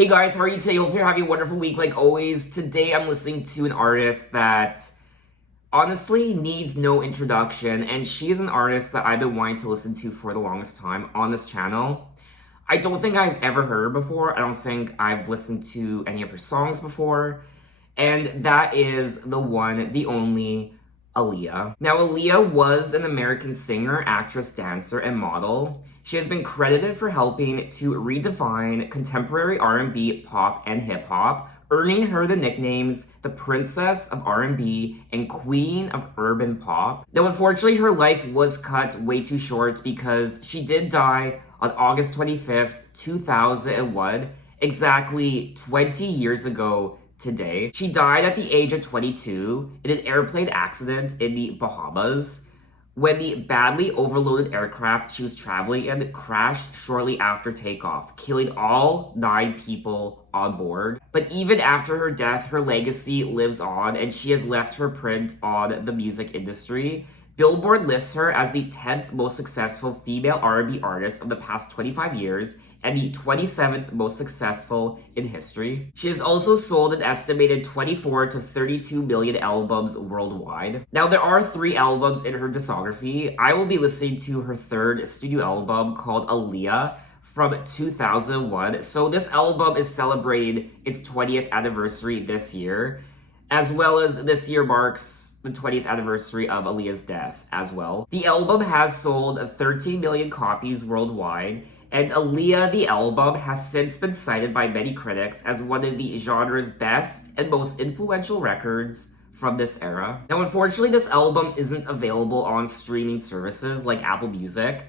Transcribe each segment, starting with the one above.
Hey guys, how are you today? Hope you're having a wonderful week like always. Today I'm listening to an artist that honestly needs no introduction, and she is an artist that I've been wanting to listen to for the longest time on this channel. I don't think I've ever heard her before. I don't think I've listened to any of her songs before, and that is the one, the only Aaliyah. Now, Aaliyah was an American singer, actress, dancer, and model. She has been credited for helping to redefine contemporary R&B, pop, and hip-hop, earning her the nicknames the Princess of R&B and Queen of Urban Pop. Now, unfortunately, her life was cut way too short because she did die on August 25th, 2001, exactly 20 years ago today. She died at the age of 22 in an airplane accident in the Bahamas when the badly overloaded aircraft she was traveling in crashed shortly after takeoff, killing all 9 people on board. But even after her death, her legacy lives on, and she has left her print on the music industry. Billboard lists her as the 10th most successful female R&B artist of the past 25 years and the 27th most successful in history. She has also sold an estimated 24 to 32 million albums worldwide. Now, there are 3 albums in her discography. I will be listening to her 3rd studio album called Aaliyah from 2001. So this album is celebrating its 20th anniversary this year, as well as this year marks the 20th anniversary of Aaliyah's death as well. The album has sold 13 million copies worldwide, and Aaliyah, the album, has since been cited by many critics as one of the genre's best and most influential records from this era. Now, unfortunately, this album isn't available on streaming services like Apple Music,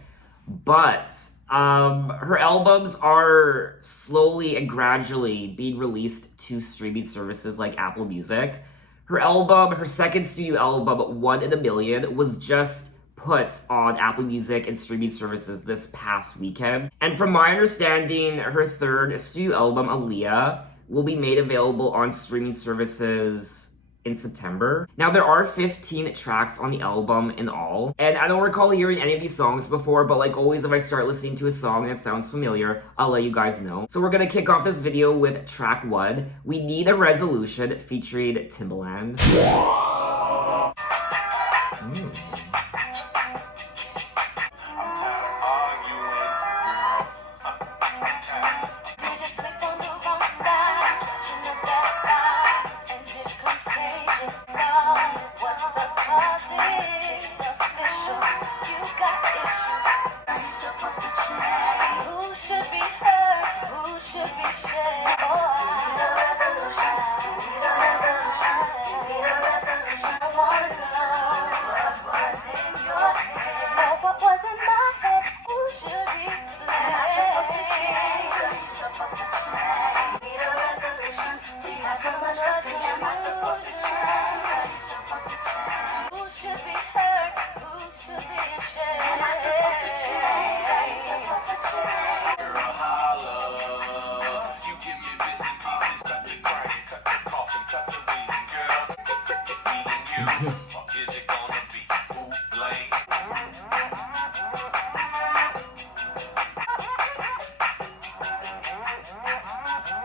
but her albums are slowly and gradually being released to streaming services like Apple Music. Her album, her 2nd studio album, 1 in a Million, was just put on Apple Music and streaming services this past weekend. And from my understanding, her 3rd studio album, Aaliyah, will be made available on streaming services in September. Now, there are 15 tracks on the album in all, and I don't recall hearing any of these songs before, but like always, if I start listening to a song and it sounds familiar, I'll let you guys know. So we're gonna kick off this video with track 1, We Need a Resolution, featuring Timbaland.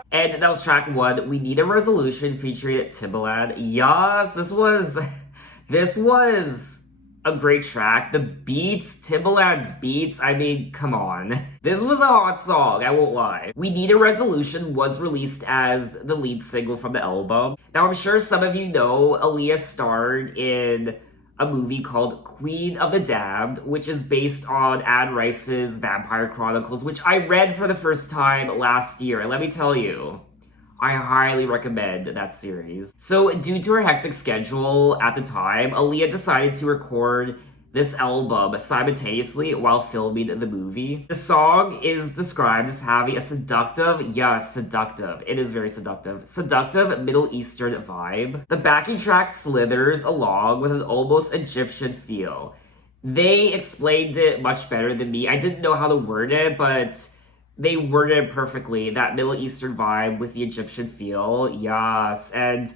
And that was track 1, We Need a Resolution, featuring Timbaland. Yes, this was a great track. The beats, Timbaland's beats, I mean, come on. This was a hot song, I won't lie. We Need a Resolution was released as the lead single from the album. Now, I'm sure some of you know Aaliyah starred in a movie called Queen of the Damned, which is based on Anne Rice's Vampire Chronicles, which I read for the first time last year. And let me tell you, I highly recommend that series. So due to her hectic schedule at the time, Aaliyah decided to record this album simultaneously while filming the movie. The song is described as having a seductive, yes, seductive, it is very seductive Middle Eastern vibe. The backing track slithers along with an almost Egyptian feel. They explained it much better than me. I didn't know how to word it, but they worded it perfectly. That Middle Eastern vibe with the Egyptian feel, yes. And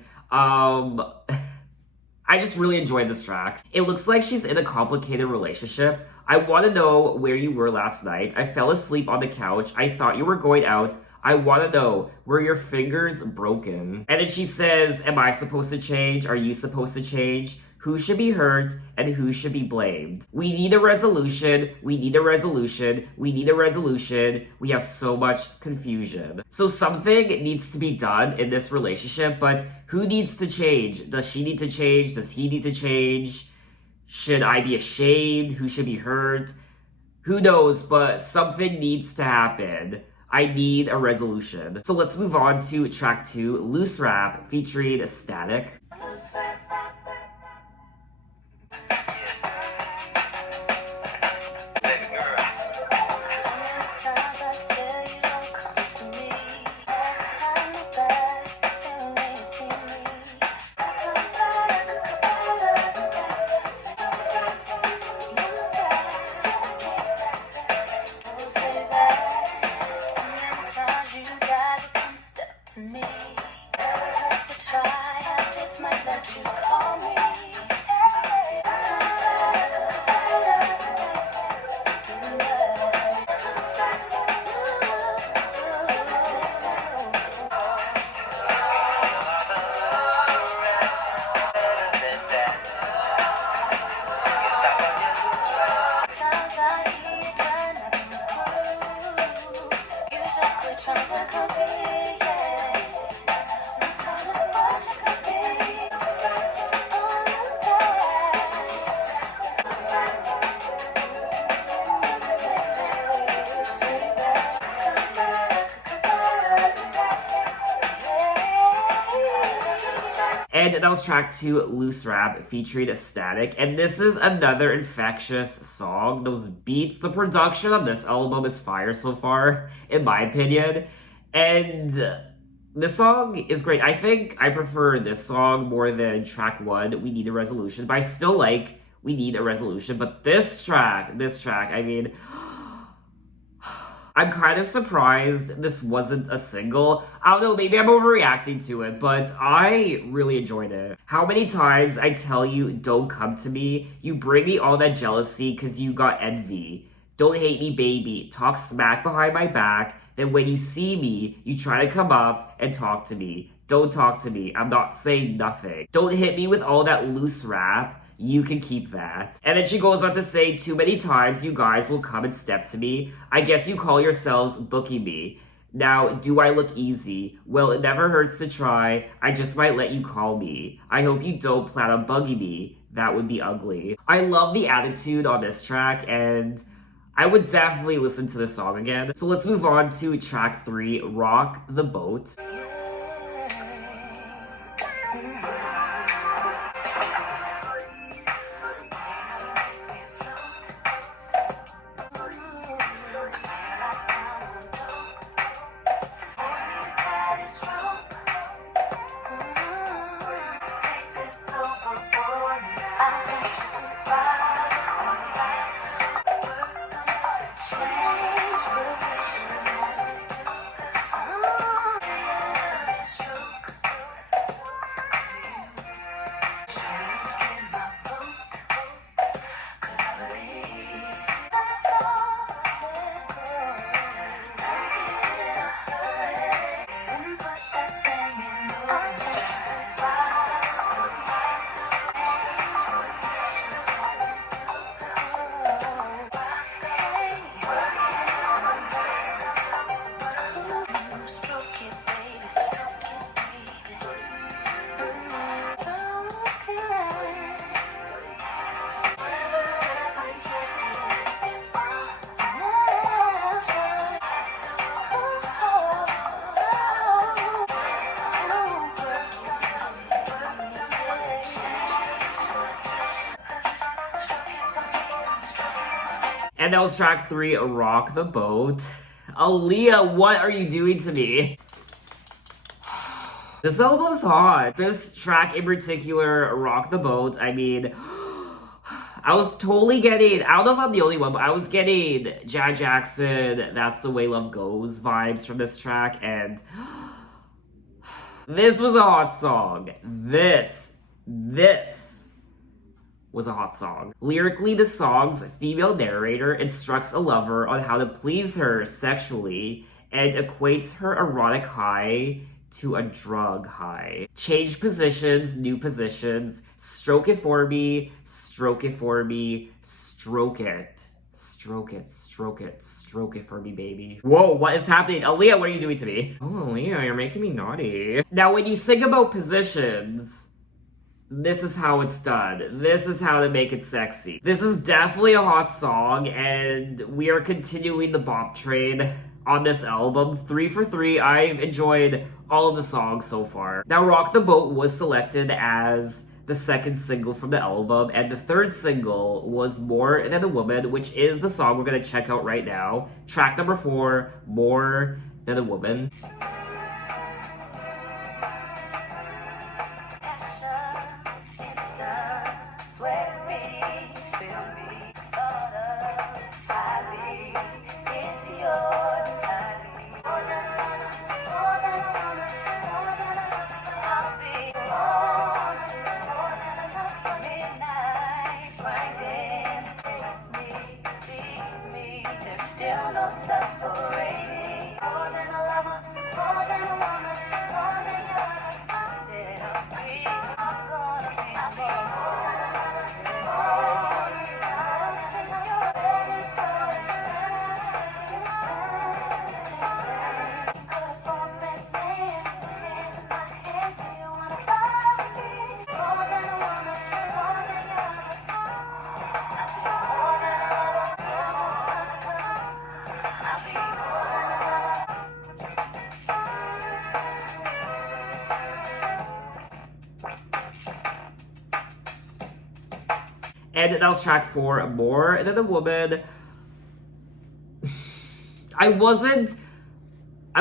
I just really enjoyed this track. It looks like she's in a complicated relationship. I want to know where you were last night. I fell asleep on the couch. I thought you were going out. I want to know, were your fingers broken? And then she says, am I supposed to change? Are you supposed to change? Who should be hurt and who should be blamed? We need a resolution. We need a resolution. We need a resolution. We have so much confusion. So something needs to be done in this relationship, but who needs to change? Does she need to change? Does he need to change? Should I be ashamed? Who should be hurt? Who knows, but something needs to happen. I need a resolution. So let's move on to track 2, Loose Rap, featuring Static. And that was track 2, Loose Rap, featuring Static. And this is another infectious song. Those beats, the production on this album is fire so far, in my opinion. And this song is great. I think I prefer this song more than track 1, We Need a Resolution. But I still like We Need a Resolution. But this track, I mean, I'm kind of surprised this wasn't a single. I don't know, maybe I'm overreacting to it, but I really enjoyed it. How many times I tell you, don't come to me, you bring me all that jealousy because you got envy. Don't hate me, baby, talk smack behind my back, then when you see me, you try to come up and talk to me. Don't talk to me, I'm not saying nothing. Don't hit me with all that loose rap. You can keep that. And then she goes on to say, too many times you guys will come and step to me. I guess you call yourselves booking me. Now, do I look easy? Well, it never hurts to try. I just might let you call me. I hope you don't plan on bugging me. That would be ugly. I love the attitude on this track, and I would definitely listen to this song again. So let's move on to track 3, Rock the Boat. And that was track 3, Rock the Boat. Aaliyah, what are you doing to me? This album's hot. This track in particular, Rock the Boat, I mean, I was totally getting, I don't know if I'm the only one, but I was getting Janet Jackson, That's the Way Love Goes vibes from this track, and this was a hot song. This was a hot song. Lyrically, the song's female narrator instructs a lover on how to please her sexually, and equates her erotic high to a drug high. Change positions, new positions, stroke it for me, stroke it for me, stroke it. Stroke it, stroke it, stroke it for me, baby. Whoa, what is happening? Aaliyah, what are you doing to me? Oh, Aaliyah, you're making me naughty. Now, when you sing about positions, this is how it's done. This is how to make it sexy. This is definitely a hot song, and we are continuing the bop train on this album. 3 for 3. I've enjoyed all of the songs so far. Now, Rock the Boat was selected as the second single from the album, and the third single was More Than a Woman, which is the song we're gonna check out right now. Track number 4, More Than a Woman. And that was track 4, More Than a Woman. I'm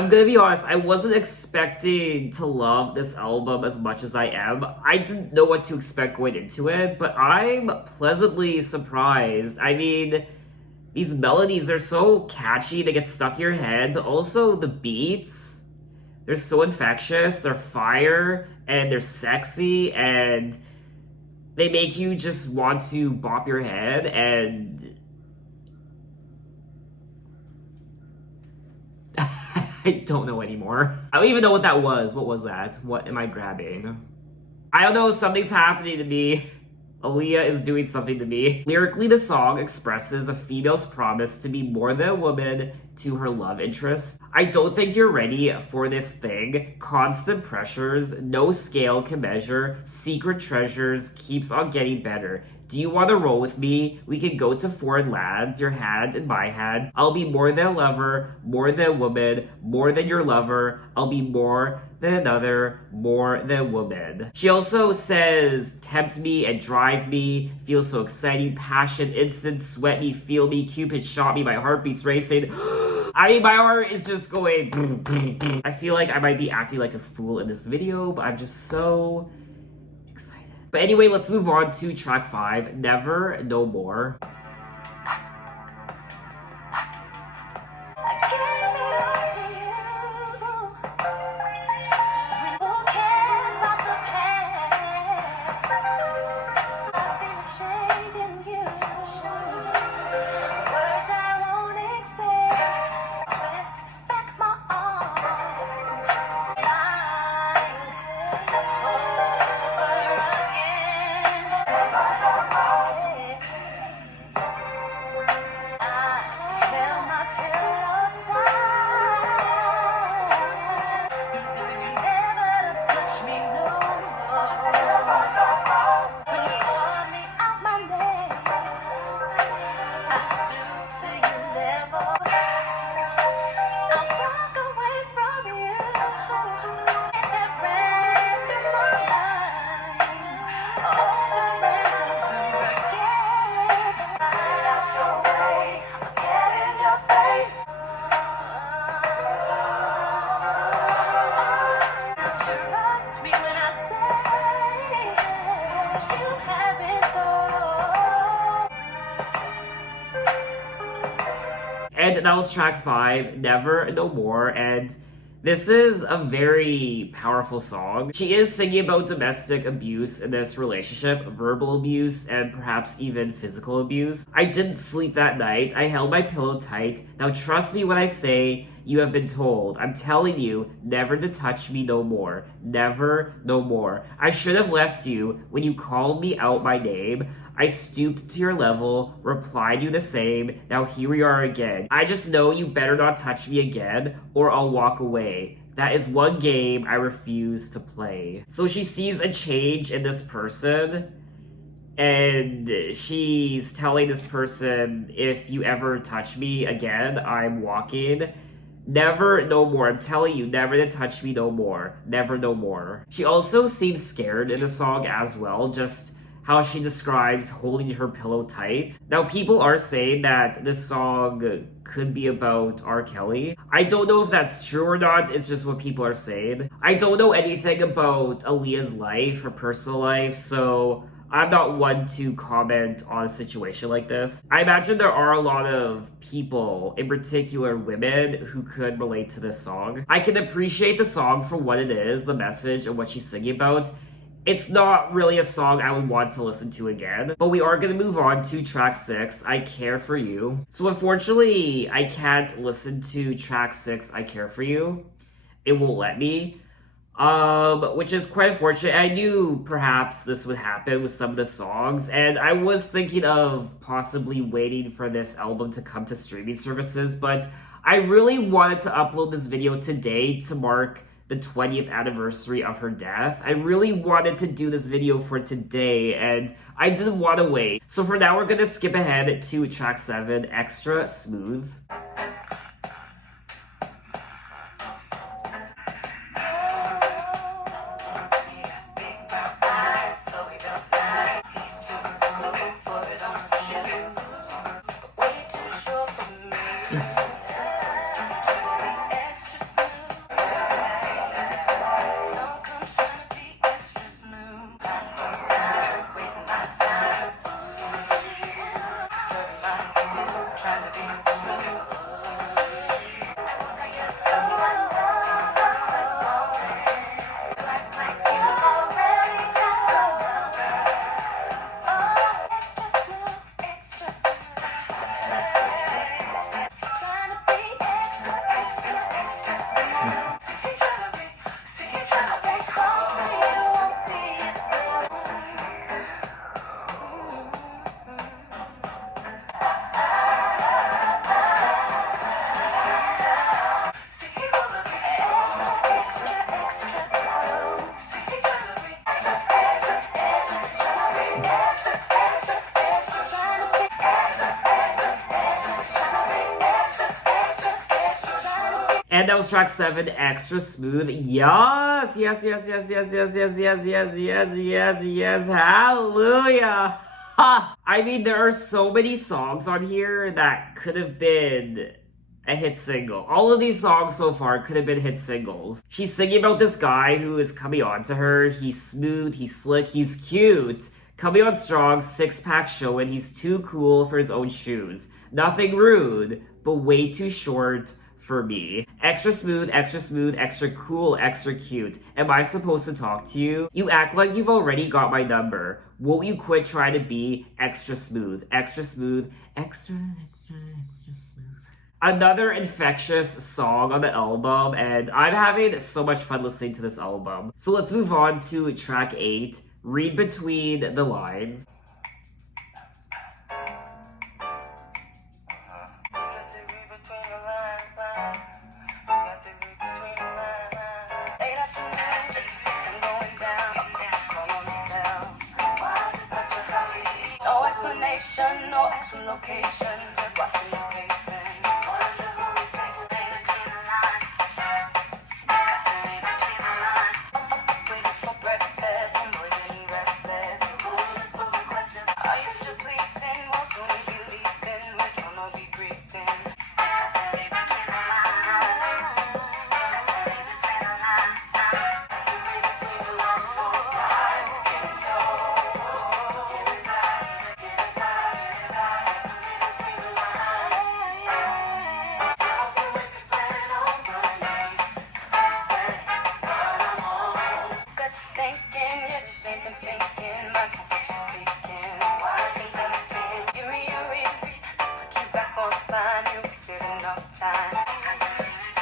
gonna be honest, I wasn't expecting to love this album as much as I am. I didn't know what to expect going into it, but I'm pleasantly surprised. I mean, these melodies, they're so catchy, they get stuck in your head, but also the beats, they're so infectious, they're fire, and they're sexy, and they make you just want to bop your head, and I don't know anymore. I don't even know what that was. What was that? What am I grabbing? I don't know, something's happening to me. Aaliyah is doing something to me. Lyrically, the song expresses a female's promise to be more than a woman to her love interest. I don't think you're ready for this thing. Constant pressures, no scale can measure. Secret treasures, keeps on getting better. Do you want to roll with me? We can go to foreign lands, your hand in my hand. I'll be more than a lover, more than a woman, more than your lover. I'll be more than another, more than a woman. She also says, tempt me and drive me, feel so exciting, passion, instant, sweat me, feel me, Cupid shot me, my heart beats racing. I mean, my heart is just going boom, boom, boom. I feel like I might be acting like a fool in this video, but I'm just so excited. But anyway, let's move on to track 5, Never No More. And that was track 5, Never No More, and this is a very powerful song. She is singing about domestic abuse in this relationship, verbal abuse, and perhaps even physical abuse. I didn't sleep that night. I held my pillow tight. Now trust me when I say you have been told. I'm telling you, never to touch me no more. Never no more. I should have left you when you called me out my name. I stooped to your level, replied you the same. Now here we are again. I just know you better not touch me again, or I'll walk away. That is one game I refuse to play. So she sees a change in this person, and she's telling this person, if you ever touch me again, I'm walking. Never, no more. I'm telling you, never to touch me no more. Never, no more. She also seems scared in the song as well, just how she describes holding her pillow tight. Now, people are saying that this song could be about R. Kelly. I don't know if that's true or not, it's just what people are saying. I don't know anything about Aaliyah's life, her personal life, so I'm not one to comment on a situation like this. I imagine there are a lot of people, in particular women, who could relate to this song. I can appreciate the song for what it is, the message and what she's singing about. It's not really a song I would want to listen to again, but we are going to move on to track 6, I Care For You. So unfortunately, I can't listen to track 6, I Care For You. It won't let me. Which is quite unfortunate. I knew perhaps this would happen with some of the songs, and I was thinking of possibly waiting for this album to come to streaming services, but I really wanted to upload this video today to mark the 20th anniversary of her death. I really wanted to do this video for today, and I didn't want to wait. So for now, we're gonna skip ahead to track 7, Extra Smooth. And that was track 7, Extra Smooth. Yes, yes, yes, yes, yes, yes, yes, yes, yes, yes, yes, yes, hallelujah. Ha! I mean, there are so many songs on here that could have been a hit single. All of these songs so far could have been hit singles. She's singing about this guy who is coming on to her. He's smooth, he's slick, he's cute. Coming on strong, 6-pack showing, he's too cool for his own shoes. Nothing rude, but way too short for me. Extra smooth, extra cool, extra cute. Am I supposed to talk to you? You act like you've already got my number. Won't you quit trying to be extra smooth, extra smooth, extra smooth. Another infectious song on the album, and I'm having so much fun listening to this album. So let's move on to track 8, Read Between the Lines. No action location, just watching your pacing. Waiting for breakfast, I'm really restless. I used to please and most only believing we're gonna be grieving. Give me a reason, put you back on line, you wasted enough time.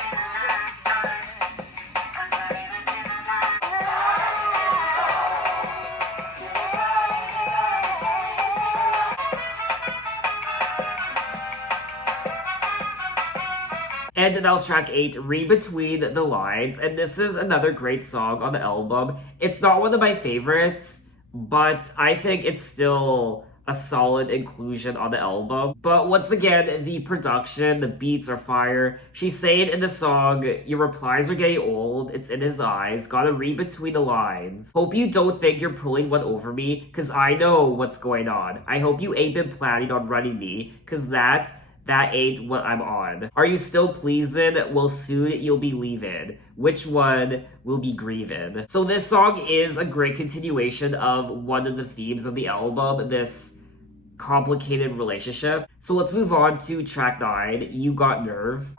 And that was track 8, Read Between the Lines. And this is another great song on the album. It's not one of my favorites, but I think it's still a solid inclusion on the album. But once again, the production, the beats are fire. She's saying in the song, your replies are getting old, it's in his eyes, gotta read between the lines. Hope you don't think you're pulling one over me, cause I know what's going on. I hope you ain't been planning on running me, cause that ain't what I'm on. Are you still pleasing? Well, soon you'll be leaving. Which one will be grieving? So this song is a great continuation of one of the themes of the album, this complicated relationship. So let's move on to track 9, You Got Nerve.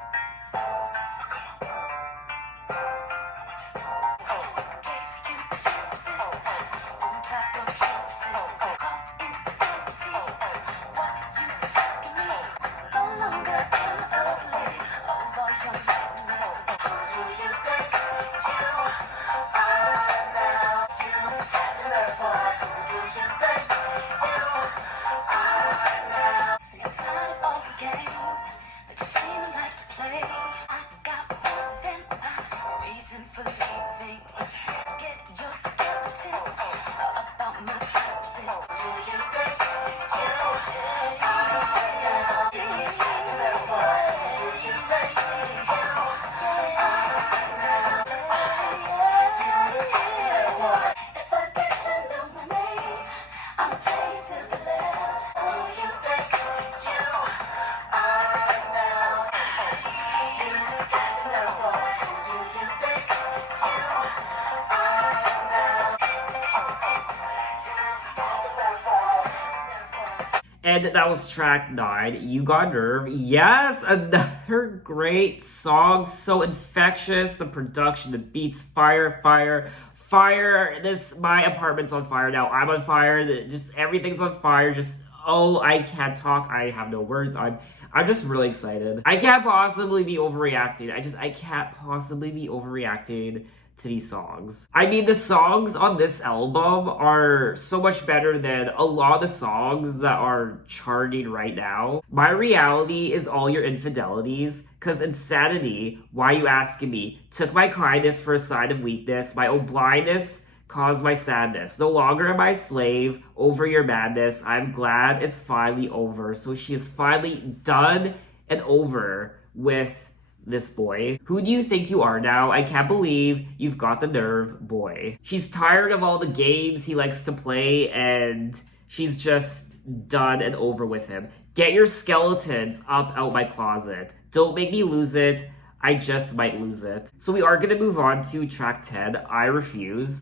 And that was track 9, You Got Nerve. Yes, another great song. So infectious. The production, the beats, fire, fire, fire. My apartment's on fire now. I'm on fire. Just everything's on fire. Just, oh, I can't talk. I have no words. I'm just really excited. I can't possibly be overreacting. I can't possibly be overreacting to these songs. I mean, the songs on this album are so much better than a lot of the songs that are charting right now. My reality is all your infidelities, cause insanity, why you asking me, took my kindness for a sign of weakness, my own blindness caused my sadness. No longer am I slave over your madness. I'm glad it's finally over. So she is finally done and over with this boy. Who do you think you are now? I can't believe you've got the nerve, boy. She's tired of all the games he likes to play, and she's just done and over with him. Get your skeletons up out my closet. Don't make me lose it. I just might lose it. So we are gonna move on to track 10, I Refuse.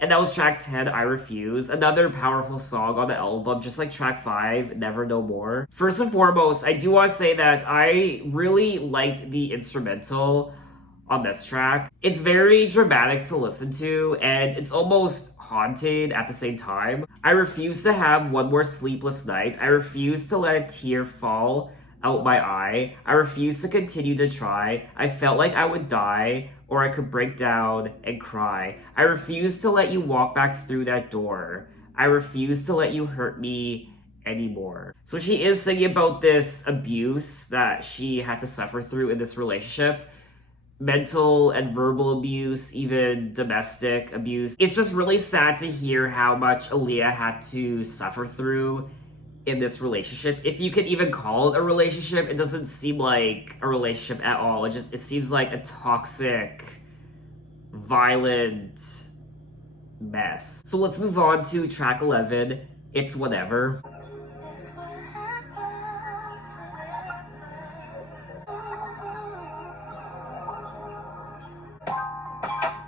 And that was track 10, I Refuse. Another powerful song on the album, just like track 5, Never No More. First and foremost, I do want to say that I really liked the instrumental on this track. It's very dramatic to listen to, and it's almost haunted at the same time. I refuse to have one more sleepless night. I refuse to let a tear fall out my eye. I refuse to continue to try. I felt like I would die, or I could break down and cry. I refuse to let you walk back through that door. I refuse to let you hurt me anymore. So she is singing about this abuse that she had to suffer through in this relationship. Mental and verbal abuse, even domestic abuse. It's just really sad to hear how much Aaliyah had to suffer through in this relationship. If you could even call it a relationship, it doesn't seem like a relationship at all. It seems like a toxic, violent mess. So let's move on to track 11, It's Whatever. It's what happens whenever.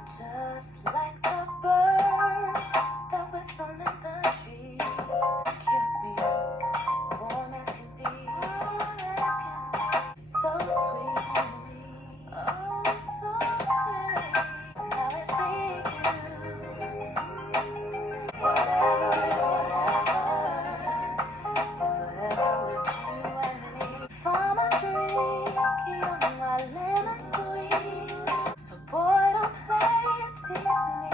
Just like the birds that whistle in the trees, keep me warm as can be. So sweet on me, oh so sweet. Now let's be whatever is whatever with you and me. From a drink, you're my lemon squeeze. So boy, don't play it, tease me.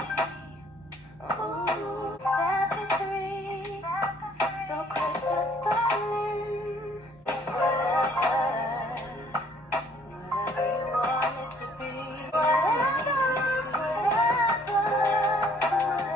Ooh, 7-3. So quit just darling. It's whatever you want it to be. Whatever is whatever, it's whatever.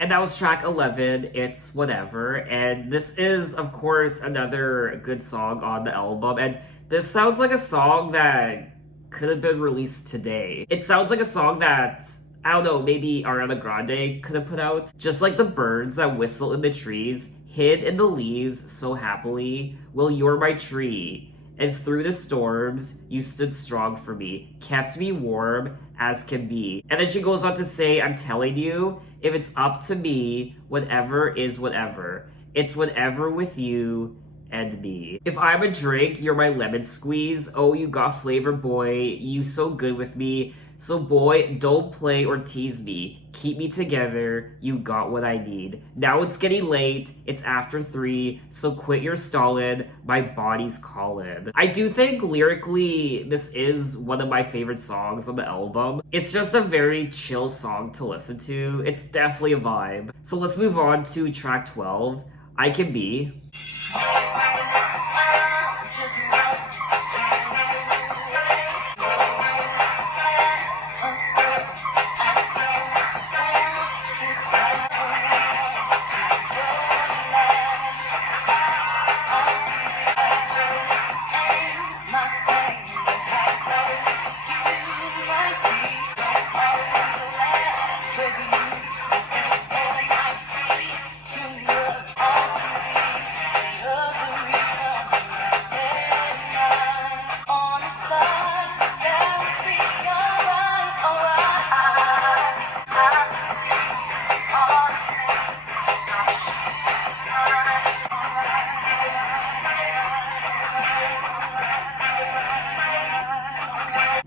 And that was track 11, It's Whatever. And this is, of course, another good song on the album. And this sounds like a song that could have been released today. It sounds like a song that, I don't know, maybe Ariana Grande could have put out. Just like the birds that whistle in the trees, hid in the leaves so happily. Well, you're my tree. And through the storms, you stood strong for me, kept me warm as can be. And then she goes on to say, I'm telling you, if it's up to me, whatever is whatever. It's whatever with you and me. If I'm a drink, you're my lemon squeeze. Oh, you got flavor, boy. You so good with me. So boy, don't play or tease me. Keep me together. You got what I need. Now it's getting late. It's after 3. So quit your stalling. My body's calling. I do think lyrically, this is one of my favorite songs on the album. It's just a very chill song to listen to. It's definitely a vibe. So let's move on to track 12, I Can Be.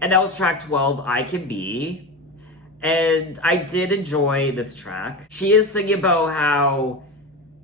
And that was track 12, I Can Be. And I did enjoy this track. She is singing about how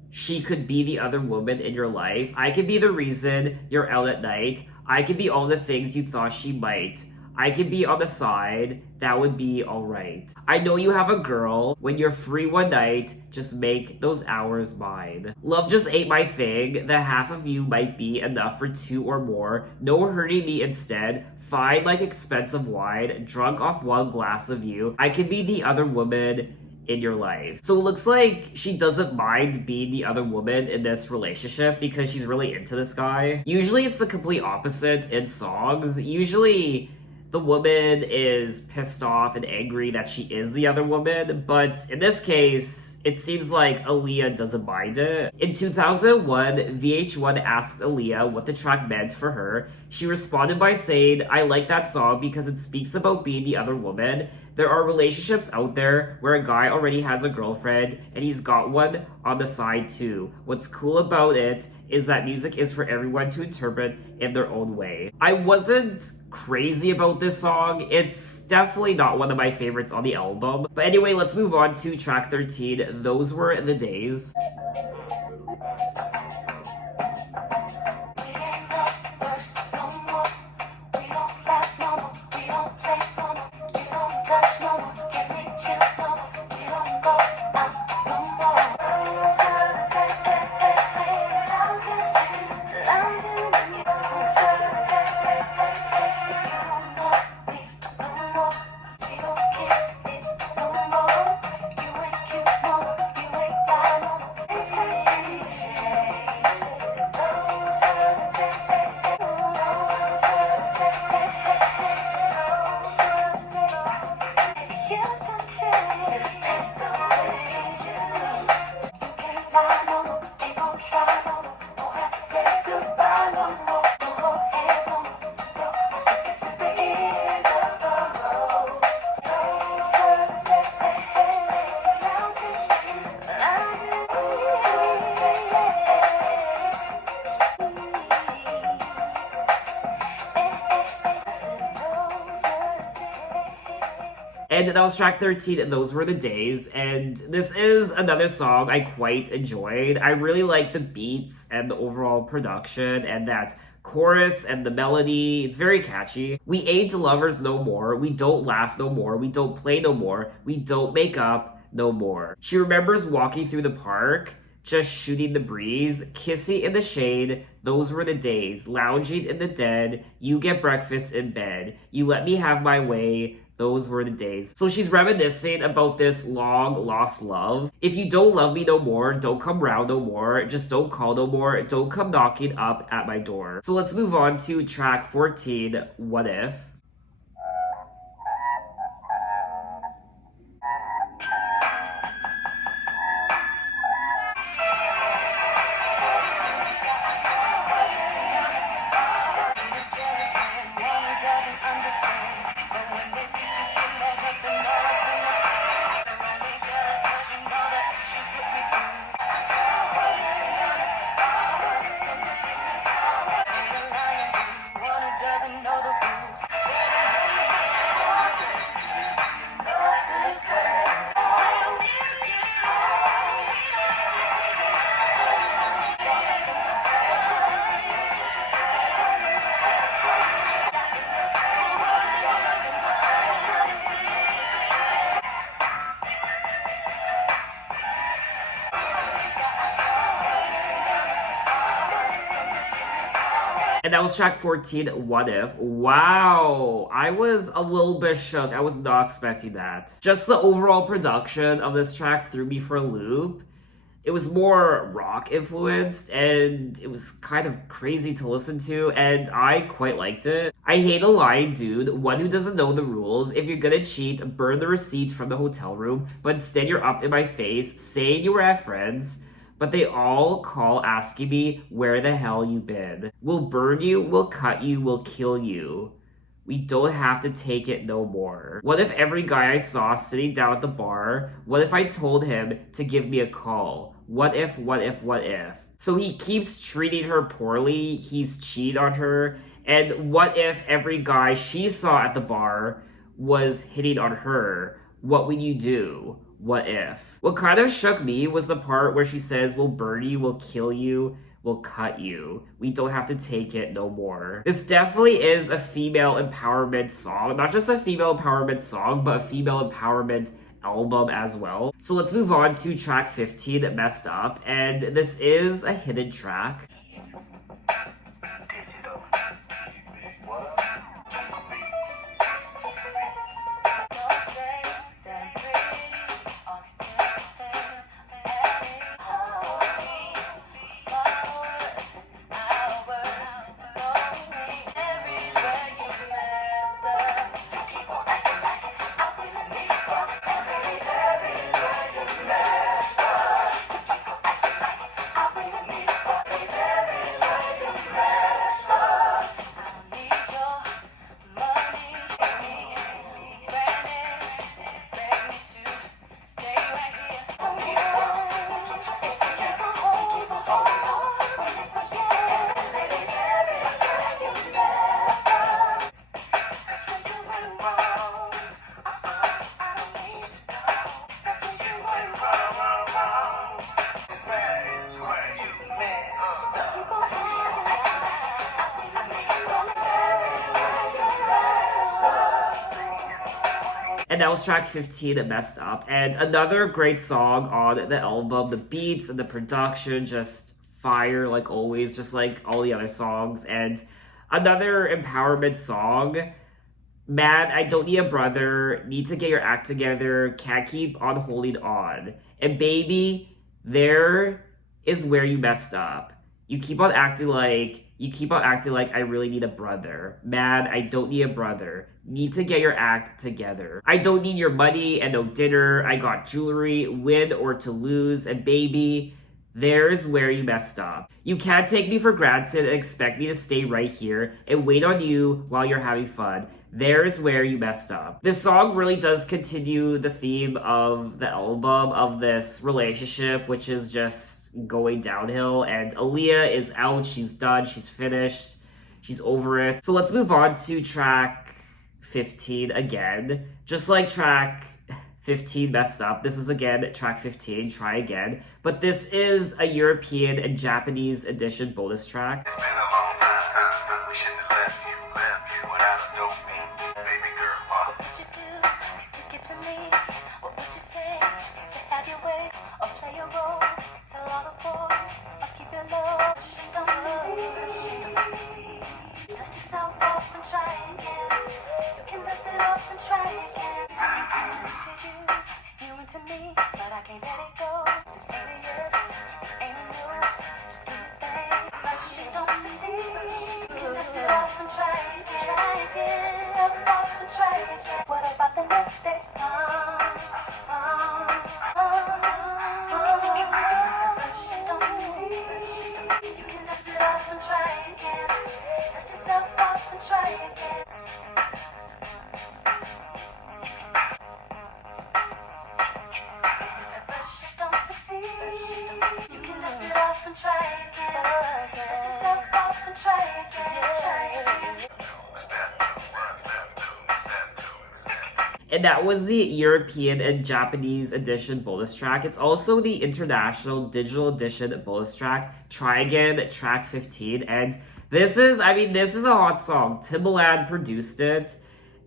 she could be the other woman in your life. I could be the reason you're out at night. I could be all the things you thought she might. I could be on the side. That would be alright. I know you have a girl. When you're free one night, just make those hours mine. Love just ain't my thing. The half of you might be enough for 2 or more. No hurting me instead. Fine like expensive wine. Drunk off one glass of you. I could be the other woman in your life. So it looks like she doesn't mind being the other woman in this relationship because she's really into this guy. Usually it's the complete opposite in songs. Usually the woman is pissed off and angry that she is the other woman, but in this case, it seems like Aaliyah doesn't mind it. In 2001, VH1 asked Aaliyah what the track meant for her. She responded by saying, I like that song because it speaks about being the other woman. There are relationships out there where a guy already has a girlfriend and he's got one on the side too. What's cool about it is that music is for everyone to interpret in their own way. I wasn't crazy about this song. It's definitely not one of my favorites on the album. But anyway, let's move on to track 13. Those Were the Days. And that was track 13, and Those Were the Days. And this is another song I quite enjoyed. I really like the beats and the overall production and that chorus and the melody. It's very catchy. We ain't lovers no more. We don't laugh no more. We don't play no more. We don't make up no more. She remembers walking through the park, just shooting the breeze, kissing in the shade. Those were the days. Lounging in the dead. You get breakfast in bed. You let me have my way. Those were the days. So she's reminiscing about this long lost love. If you don't love me no more, don't come round no more, just don't call no more, don't come knocking up at my door. So let's move on to track 14, What If? And that was track 14, What If? Wow, I was a little bit shook. I was not expecting that. Just the overall production of this track threw me for a loop. It was more rock influenced and it was kind of crazy to listen to, and I quite liked it. I hate a lying dude, one who doesn't know the rules. If you're gonna cheat, burn the receipt from the hotel room, but instead you're up in my face saying you were at friends. But they all call asking me where the hell you been. We'll burn you, we'll cut you, we'll kill you. We don't have to take it no more. What if every guy I saw sitting down at the bar, what if I told him to give me a call? What if, what if, what if? So he keeps treating her poorly, he's cheated on her, and what if every guy she saw at the bar was hitting on her? What would you do? What if? What kind of shook me was the part where she says, we'll burn you, we'll kill you, we'll cut you. We don't have to take it no more. This definitely is a female empowerment song. Not just a female empowerment song, but a female empowerment album as well. So let's move on to track 15, Messed Up. And this is a hidden track. And that was track 15, Messed Up. And another great song on the album. The beats and the production just fire like always, just like all the other songs. And another empowerment song. Man, I don't need a brother. Need to get your act together. Can't keep on holding on. And baby, there is where you messed up. You keep on acting like I really need a brother. Man, I don't need a brother. Need to get your act together. I don't need your money and no dinner. I got jewelry, win or to lose. And baby, there's where you messed up. You can't take me for granted and expect me to stay right here and wait on you while you're having fun. There's where you messed up. This song really does continue the theme of the album, of this relationship, which is just going downhill. And Aaliyah is out, she's done, she's finished, she's over it. So let's move on to track 15 again. Just like track 15 Messed Up, this is again track 15, Try Again. But this is a European and Japanese edition bonus track. It's been a long time, we shouldn't have left you without a dope beat. Baby girl, what would you do to get to me? What would you say to have your way or play a role? Tell all the boys or keep it low. Don't succeed. Dust yourself off and try again. You can dust it off and try again. I'm to you and to me, but I can't let it go. This ain't a yes, this ain't a no. Just do your thing, but you don't succeed. You can dust it off and try again. Dust yourself off and try again. What about the next day? You don't succeed. You can dust it off and try again. Dust yourself off and try again. You can dust it off and try again. Dust yourself off and try again. And that was the European and Japanese edition bonus track. It's also the international digital edition bonus track, Try Again, track 15. And this is a hot song. Timbaland produced it,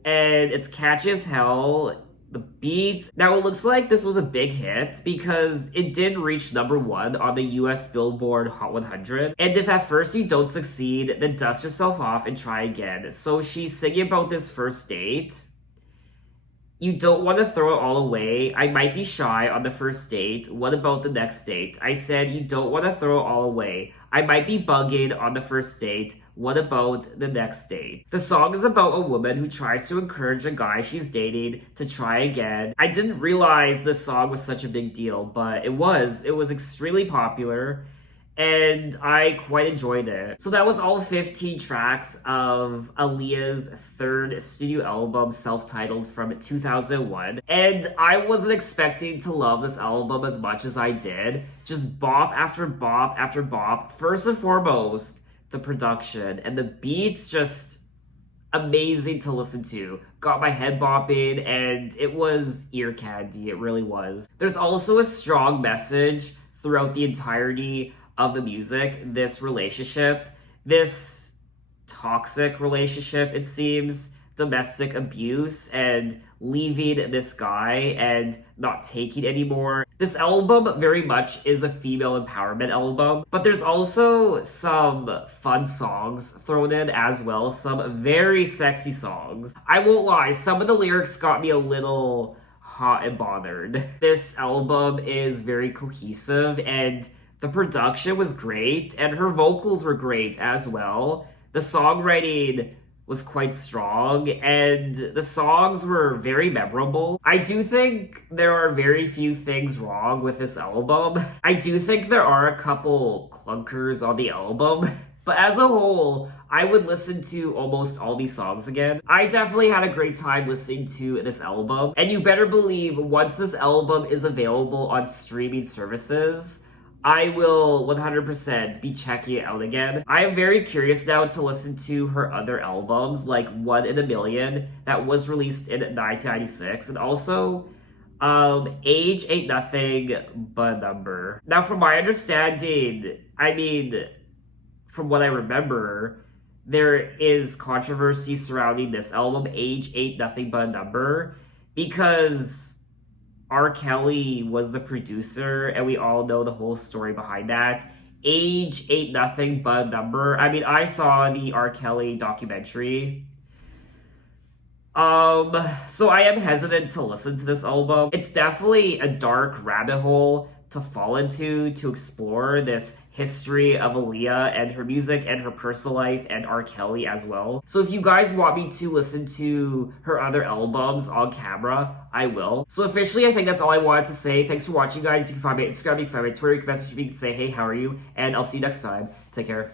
and it's catchy as hell. The beats. Now, it looks like this was a big hit because it did reach #1 on the US Billboard Hot 100. And if at first you don't succeed, then dust yourself off and try again. So she's singing about this first date. You don't want to throw it all away. I might be shy on the first date. What about the next date? I said you don't want to throw it all away. I might be bugging on the first date. What about the next date? The song is about a woman who tries to encourage a guy she's dating to try again. I didn't realize this song was such a big deal, but it was. It was extremely popular, and I quite enjoyed it. So that was all 15 tracks of Aaliyah's third studio album, self-titled, from 2001. And I wasn't expecting to love this album as much as I did. Just bop after bop after bop. First and foremost, the production and the beats, just amazing to listen to. Got my head bopping, and it was ear candy. It really was. There's also a strong message throughout the entirety of the music. This relationship, this toxic relationship, it seems, domestic abuse, and leaving this guy and not taking anymore. This album very much is a female empowerment album, but there's also some fun songs thrown in as well, some very sexy songs. I won't lie, some of the lyrics got me a little hot and bothered. This album is very cohesive, and the production was great, and her vocals were great as well. The songwriting was quite strong, and the songs were very memorable. I do think there are very few things wrong with this album. I do think there are a couple clunkers on the album, but as a whole, I would listen to almost all these songs again. I definitely had a great time listening to this album, and you better believe once this album is available on streaming services, I will 100% be checking it out again. I am very curious now to listen to her other albums, like One in a Million, that was released in 1996, and also Age Ain't Nothing But a Number. Now, from my understanding, from what I remember, there is controversy surrounding this album, Age Ain't Nothing But a Number, because R. Kelly was the producer, and we all know the whole story behind that. Age ain't nothing but a number. I mean, I saw the R. Kelly documentary. So I am hesitant to listen to this album. It's definitely a dark rabbit hole to fall into to explore this history of Aaliyah and her music and her personal life and R. Kelly as well. So if you guys want me to listen to her other albums on camera, I will. So officially, I think that's all I wanted to say. Thanks for watching, guys. You can find me on Instagram, you can find me on Twitter, you can message me, you can say, hey, how are you? And I'll see you next time. Take care.